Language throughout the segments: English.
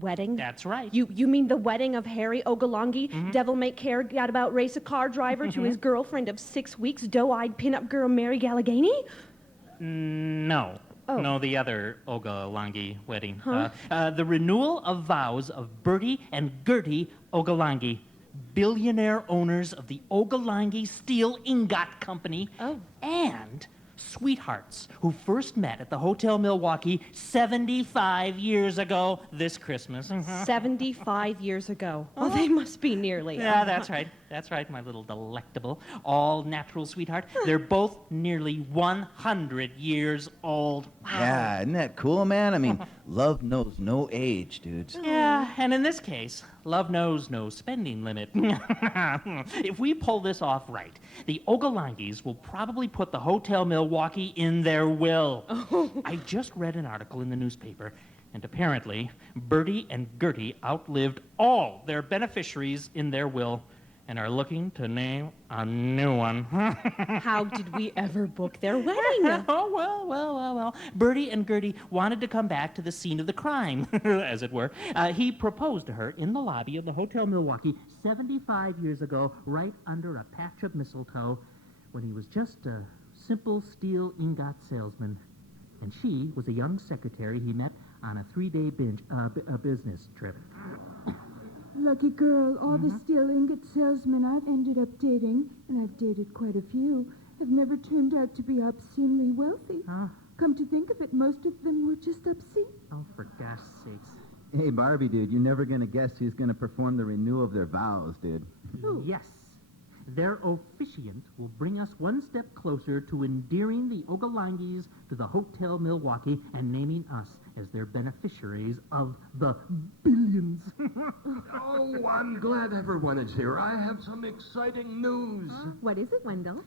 wedding? That's right. You mean the wedding of Harry Ogalongie, devil-may-care gadabout race-a-car driver to his girlfriend of 6 weeks, doe-eyed pinup girl Mary Gallegany? No. Oh. No, the other Ogalongie wedding. Huh? The renewal of vows of Bertie and Gertie Ogalongie, billionaire owners of the Ogalongie Steel Ingot Company, and sweethearts who first met at the Hotel Milwaukee 75 years ago this Christmas. 75 years ago. Oh, they must be nearly. Yeah, that's right. That's right, my little delectable, all-natural sweetheart. They're both nearly 100 years old. Yeah, isn't that cool, man? I mean, love knows no age, dudes. Yeah, and in this case, love knows no spending limit. If we pull this off right, the Ogalongies will probably put the Hotel Milwaukee in their will. I just read an article in the newspaper, and apparently, Bertie and Gertie outlived all their beneficiaries in their will and are looking to name a new one. How did we ever book their wedding? Oh, well. Bertie and Gertie wanted to come back to the scene of the crime, as it were. He proposed to her in the lobby of the Hotel Milwaukee 75 years ago, right under a patch of mistletoe, when he was just a simple steel ingot salesman. And she was a young secretary he met on a 3-day business trip. Lucky girl, all the steel ingot salesmen I've ended up dating, and I've dated quite a few, have never turned out to be obscenely wealthy. Come to think of it, most of them were just obscene. Oh, for gosh sakes. Hey, Barbie, dude, you're never going to guess who's going to perform the renewal of their vows, dude. Who? Yes. Their officiant will bring us one step closer to endearing the Ogalongies to the Hotel Milwaukee and naming us as their beneficiaries of the billions. Oh, I'm glad everyone is here. I have some exciting news. What is it, Wendell?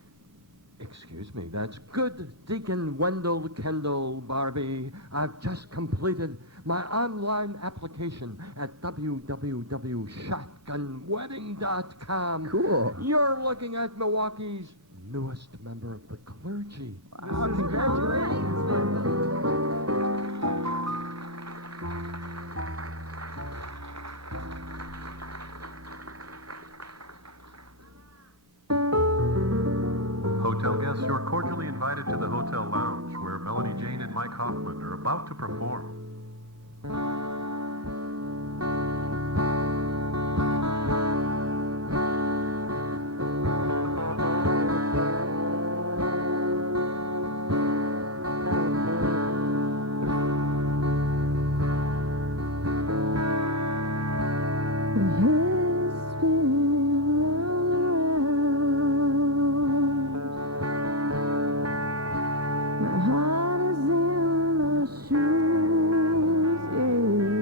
Excuse me, that's good. Deacon Wendell Kendall, Barbie. I've just completed my online application at www.shotgunwedding.com. Cool. You're looking at Milwaukee's newest member of the clergy. Wow, congratulations, Hotel guests, you're cordially invited to the Hotel Lounge, where Melanie Jane and Mike Hoffman are about to perform. My heart is in the shoes, yeah.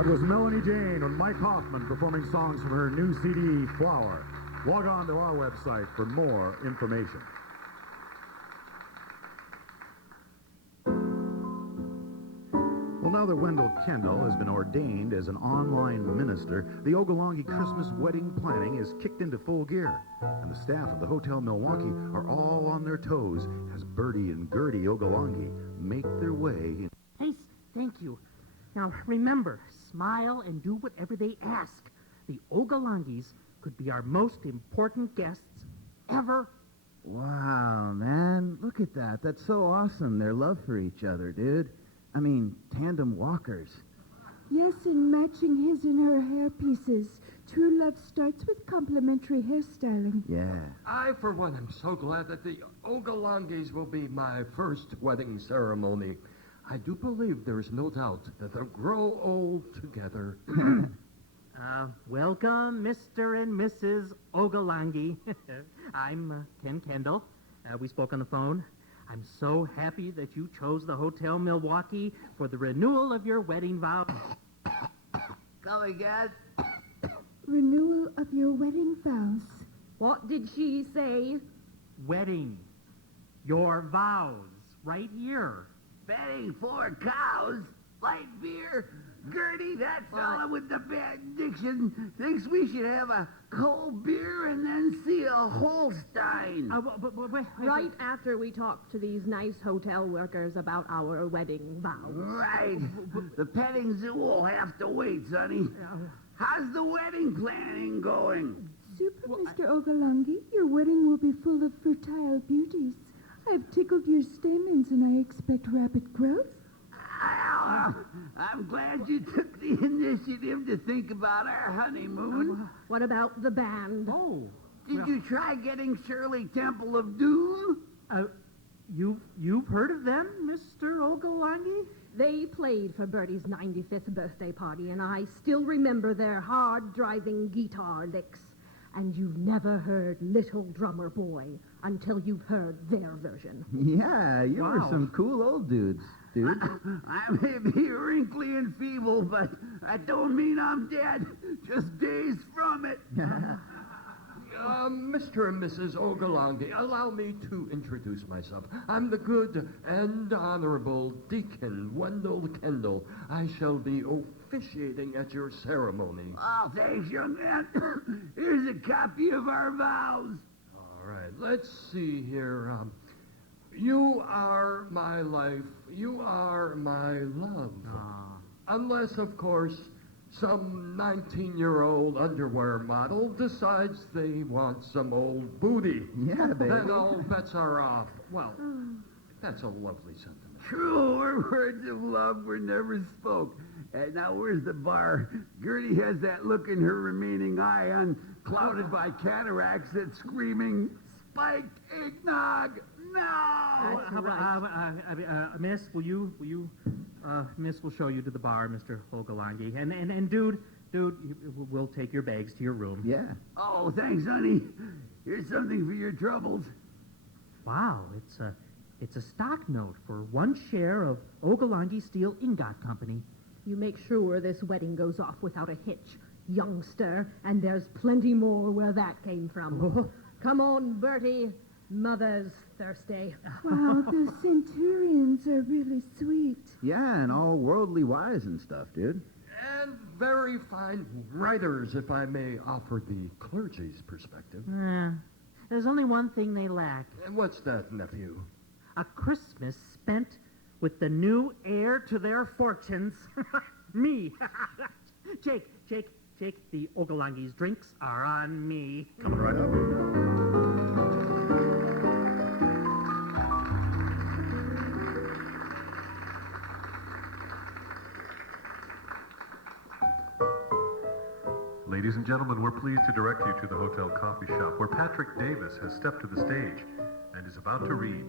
That was Melanie Jane and Mike Hoffman performing songs from her new CD, Flower. Log on to our website for more information. Well, now that Wendell Kendall has been ordained as an online minister, the Ogalongie Christmas wedding planning is kicked into full gear. And the staff of the Hotel Milwaukee are all on their toes as Bertie and Gertie Ogalongie make their way. Hey, thank you. Now, remember, smile and do whatever they ask. The Ogalongies could be our most important guests ever. Wow, man. Look at that. That's so awesome, their love for each other, dude. I mean, tandem walkers. Yes, and matching his and her hairpieces. True love starts with complimentary hairstyling. Yeah. I, for one, am so glad that the Ogalongies will be my first wedding ceremony. I do believe there is no doubt that they'll grow old together. Welcome, Mr. and Mrs. Ogalongie. I'm Ken Kendall. We spoke on the phone. I'm so happy that you chose the Hotel Milwaukee for the renewal of your wedding vows. Come again? Renewal of your wedding vows. What did she say? Wedding. Your vows. Right here. Betting 4 cows, light beer. Gertie, that fella with the bad diction thinks we should have a cold beer and then see a Holstein. Wait. Right after we talked to these nice hotel workers about our wedding vows. Right. The petting zoo will have to wait, Sonny. How's the wedding planning going? Super, Mr. Ogalongie. Your wedding will be full of fertile beauties. I've tickled your stamens and I expect rapid growth. I'm glad you took the initiative to think about our honeymoon. What about the band? Oh. Did you try getting Shirley Temple of Doom? You've heard of them, Mr. Ogalongie? They played for Bertie's 95th birthday party, and I still remember their hard-driving guitar licks. And you've never heard Little Drummer Boy until you've heard their version. Yeah, you were some cool old dudes, dude. I may be wrinkly and feeble, but that don't mean I'm dead. Just days from it. Mr. and Mrs. Ogalongie, allow me to introduce myself. I'm the good and honorable Deacon Wendell Kendall. I shall be officiating at your ceremony. Oh, thanks, young man. Here's a copy of our vows. All right, let's see here. You are my life. You are my love. Unless, of course, some 19-year-old underwear model decides they want some old booty. Yeah, baby. Then all bets are off. Well, that's a lovely sentiment. Truer words of love were never spoke. And now where's the bar? Gertie has that look in her remaining eye, unclouded by cataracts, that's screaming, spiked eggnog. No! Miss, Miss will show you to the bar, Mr. Ogalongie. And dude, we'll take your bags to your room. Yeah. Oh, thanks, honey. Here's something for your troubles. Wow, it's a stock note for 1 share of Ogalongie Steel Ingot Company. You make sure this wedding goes off without a hitch, youngster, and there's plenty more where that came from. Come on, Bertie. Mother's thirsty. Wow, the centurions are really sweet. Yeah, and all worldly wise and stuff, dude. And very fine writers, if I may offer the clergy's perspective. There's only one thing they lack. And what's that, nephew? A Christmas spent with the new heir to their fortunes. Me. Jake, the Ogalongie's drinks are on me. Coming right up. Ladies and gentlemen, we're pleased to direct you to the Hotel Coffee Shop, where Patrick Davis has stepped to the stage and is about to read.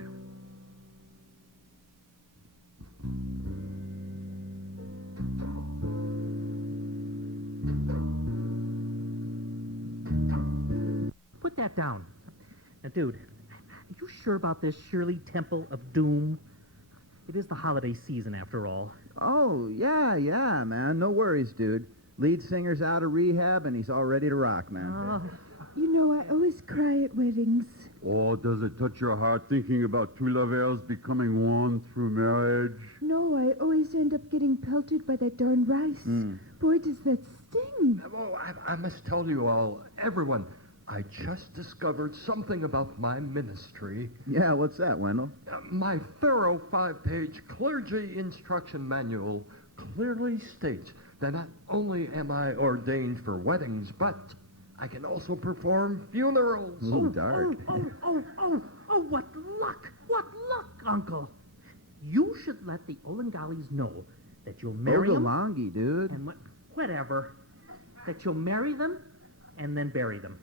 Put that down. Now, dude, are you sure about this Shirley Temple of Doom? It is the holiday season, after all. Oh, yeah, man. No worries, dude. Lead singer's out of rehab, and he's all ready to rock, man. You know, I always cry at weddings. Oh, does it touch your heart thinking about two lovers becoming one through marriage? No, I always end up getting pelted by that darn rice. Boy, does that sting. Oh, I must tell you all, everyone, I just discovered something about my ministry. Yeah, what's that, Wendell? My thorough 5-page clergy instruction manual clearly states that not only am I ordained for weddings, but I can also perform funerals. Ooh, dark. Oh, what luck! What luck, Uncle! You should let the Ogalongies know that you'll marry them. Ogalongie, dude. And whatever. That you'll marry them and then bury them.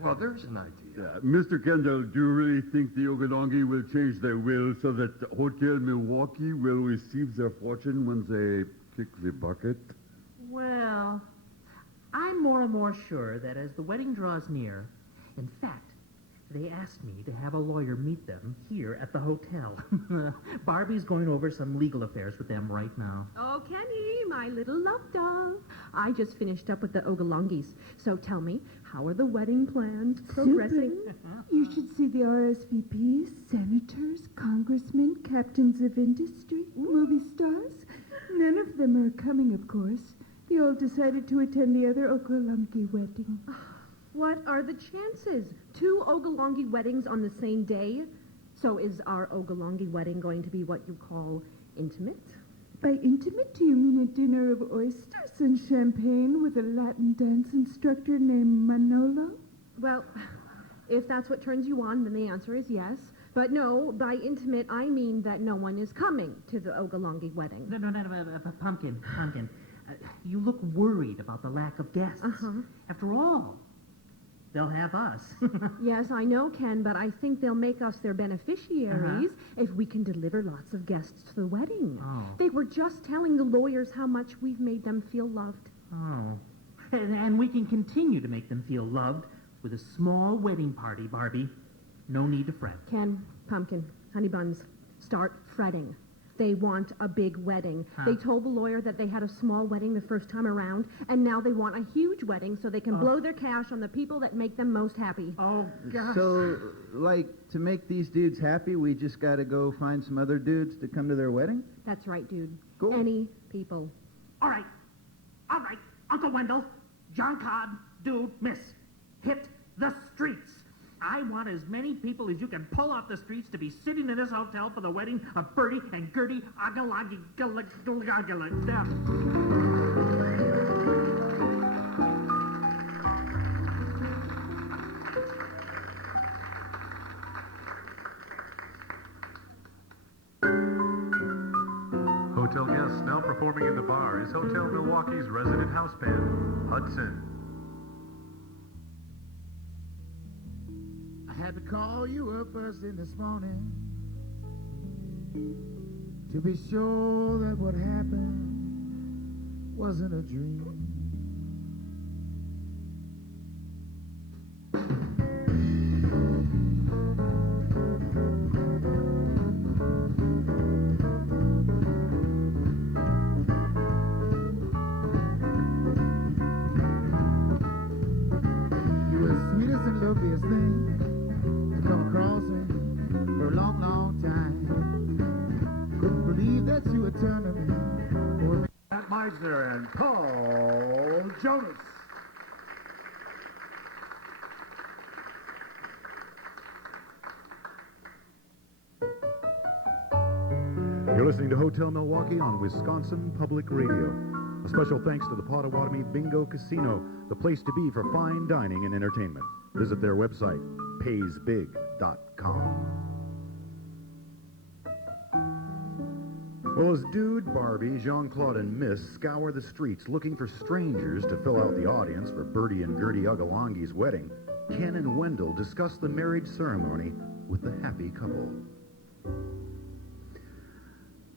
Well, there's an idea. Mr. Kendall, do you really think the Ogalongie will change their will so that Hotel Milwaukee will receive their fortune when they kick the bucket? Well, I'm more and more sure that as the wedding draws near, in fact, they asked me to have a lawyer meet them here at the hotel. Barbie's going over some legal affairs with them right now. Oh, Kenny, my little love dove. I just finished up with the Ogalongies. So tell me, how are the wedding plans progressing? Super. You should see the RSVPs, senators, congressmen, captains of industry, movie stars. None of them are coming, of course. They all decided to attend the other Ogalongie wedding. What are the chances? 2 Ogalongie weddings on the same day? So is our Ogalongie wedding going to be what you call intimate? By intimate, do you mean a dinner of oysters and champagne with a Latin dance instructor named Manolo? Well, if that's what turns you on, then the answer is yes. But no, by intimate, I mean that no one is coming to the Ogalongie wedding. No, Pumpkin. You look worried about the lack of guests. After all, they'll have us. Yes, I know, Ken, but I think they'll make us their beneficiaries if we can deliver lots of guests to the wedding. Oh. They were just telling the lawyers how much we've made them feel loved. Oh. And we can continue to make them feel loved with a small wedding party, Barbie. No need to fret. Ken, Pumpkin, Honey Buns, start fretting. They want a big wedding. They told the lawyer that they had a small wedding the first time around, and now they want a huge wedding so they can blow their cash on the people that make them most happy. Oh, gosh. So, like, to make these dudes happy, we just got to go find some other dudes to come to their wedding? That's right, dude. Cool. Any people. All right. Uncle Wendell, John Cobb, dude, miss. Hit the streets. I want as many people as you can pull off the streets to be sitting in this hotel for the wedding of Bertie and Gertie Ogalongie. Hotel guests now performing in the bar is Hotel Milwaukee's resident house band, Hudson. I had to call you up first thing this morning to be sure that what happened wasn't a dream. You were the sweetest and loveliest thing come across me for a long, long time. Couldn't believe that you would turn to me. Matt Meisner and Paul Jonas. You're listening to Hotel Milwaukee on Wisconsin Public Radio. A special thanks to the Potawatomi Bingo Casino, the place to be for fine dining and entertainment. Visit their website, paysbig.com. Well, as Dude, Barbie, Jean-Claude, and Miss scour the streets looking for strangers to fill out the audience for Bertie and Gertie Ogalongie's wedding, Ken and Wendell discuss the marriage ceremony with the happy couple.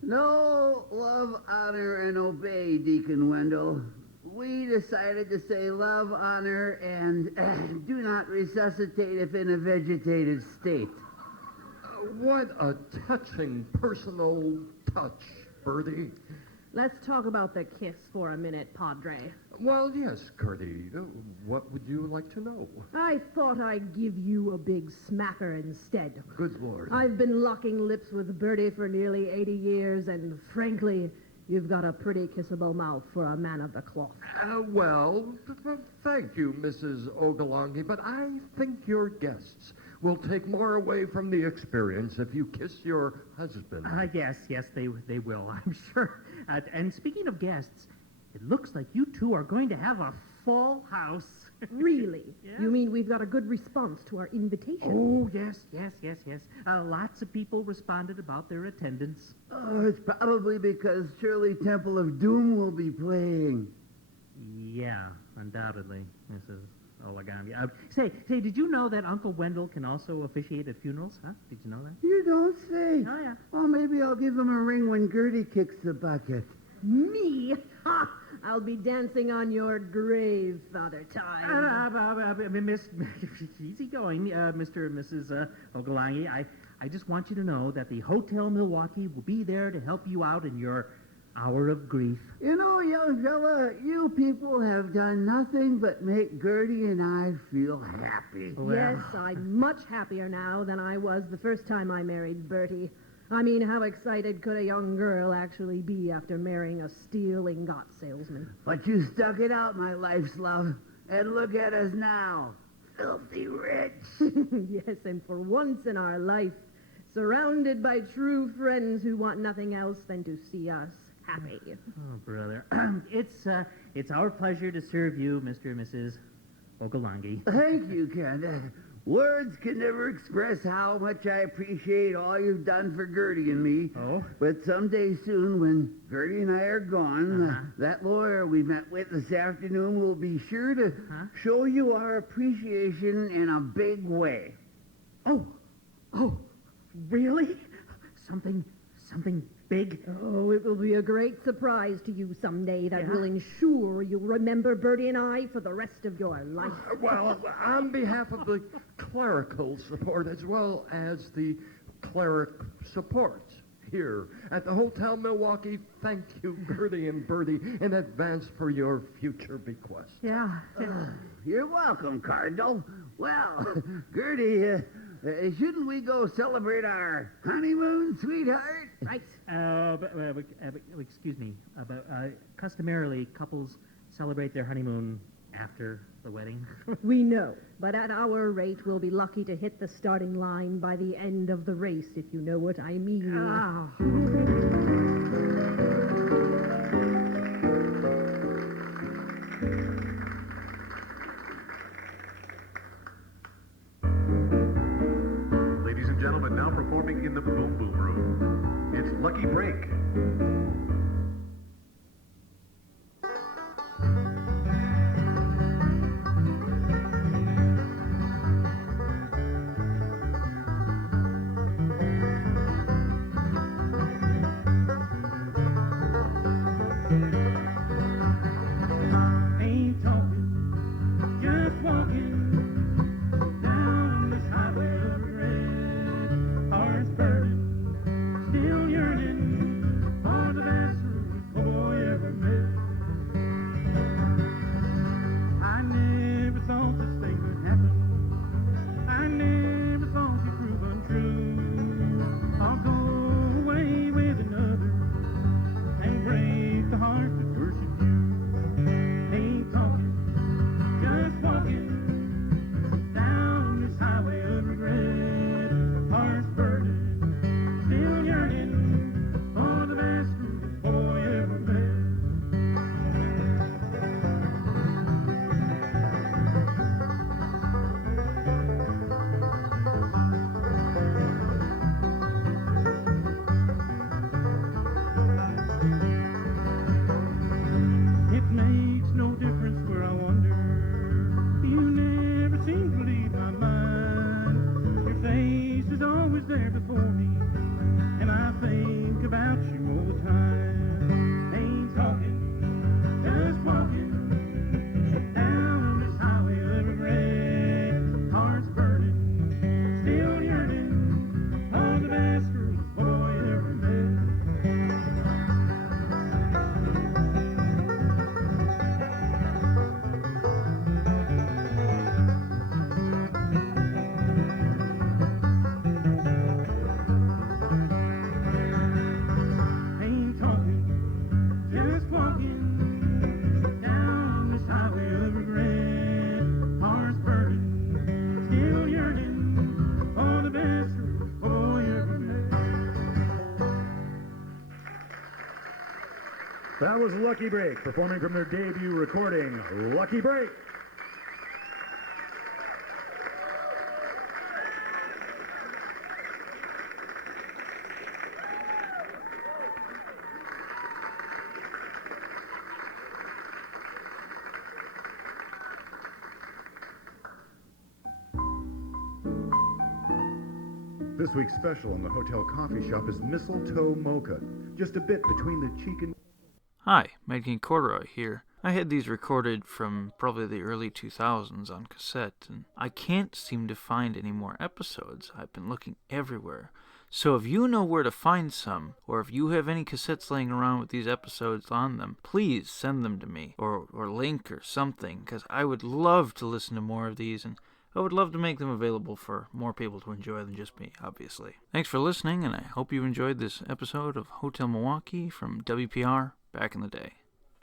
No, love, honor, and obey, Deacon Wendell. We decided to say love, honor, and do not resuscitate if in a vegetative state. what a touching personal touch, Bertie. Let's talk about the kiss for a minute, Padre. Well, yes, Gertie. What would you like to know? I thought I'd give you a big smacker instead. Good Lord. I've been locking lips with Bertie for nearly 80 years, and frankly, you've got a pretty kissable mouth for a man of the cloth. Thank you, Mrs. Ogalongie, but I think your guests will take more away from the experience if you kiss your husband. Yes, they will, I'm sure. And speaking of guests, it looks like you two are going to have a full house. Really? Yes. You mean we've got a good response to our invitation? Oh, yes. Lots of people responded about their attendance. Oh, it's probably because Shirley Temple of Doom will be playing. Yeah, undoubtedly, Mrs. Ogalongie. Say, did you know that Uncle Wendell can also officiate at funerals? Huh? Did you know that? You don't say. Oh, yeah. Well, maybe I'll give him a ring when Gertie kicks the bucket. Me? Ha! I'll be dancing on your grave, Father Time. Miss, easy going, Mr. and Mrs. Ogalongie. I just want you to know that the Hotel Milwaukee will be there to help you out in your hour of grief. You know, young fella, you people have done nothing but make Gertie and I feel happy. Well. Yes, I'm much happier now than I was the first time I married Bertie. I mean, how excited could a young girl actually be after marrying a steel ingot salesman? But you stuck it out, my life's love. And look at us now. Filthy rich. Yes, and for once in our life, surrounded by true friends who want nothing else than to see us happy. Oh, brother. It's our pleasure to serve you, Mr. and Mrs. Ogalongie. Thank you, Ken. Words can never express how much I appreciate all you've done for Gertie and me. Oh? But someday soon, when Gertie and I are gone, that lawyer we met with this afternoon will be sure to show you our appreciation in a big way. Oh, really? Something big? Oh, it will be a great surprise to you someday that will ensure you'll remember Bertie and I for the rest of your life. Well, on behalf of the clerical support as well as the cleric support here at the Hotel Milwaukee, thank you, Gertie and Bertie, in advance for your future bequest. Yeah. You're welcome, Cardinal. Well, Gertie, shouldn't we go celebrate our honeymoon, sweetheart? Right. Excuse me. Customarily, couples celebrate their honeymoon after the wedding. We know, but at our rate, we'll be lucky to hit the starting line by the end of the race, if you know what I mean. Ladies and gentlemen, now performing in the Boom Boom Room, it's Lucky Break. That was Lucky Break, performing from their debut recording, Lucky Break. This week's special in the Hotel Coffee Shop is Mistletoe Mocha, just a bit between the cheek and... Hi, Megan Corduroy here. I had these recorded from probably the early 2000s on cassette, and I can't seem to find any more episodes. I've been looking everywhere. So if you know where to find some, or if you have any cassettes laying around with these episodes on them, please send them to me, or link or something, because I would love to listen to more of these, and I would love to make them available for more people to enjoy than just me, obviously. Thanks for listening, and I hope you enjoyed this episode of Hotel Milwaukee from WPR back in the day.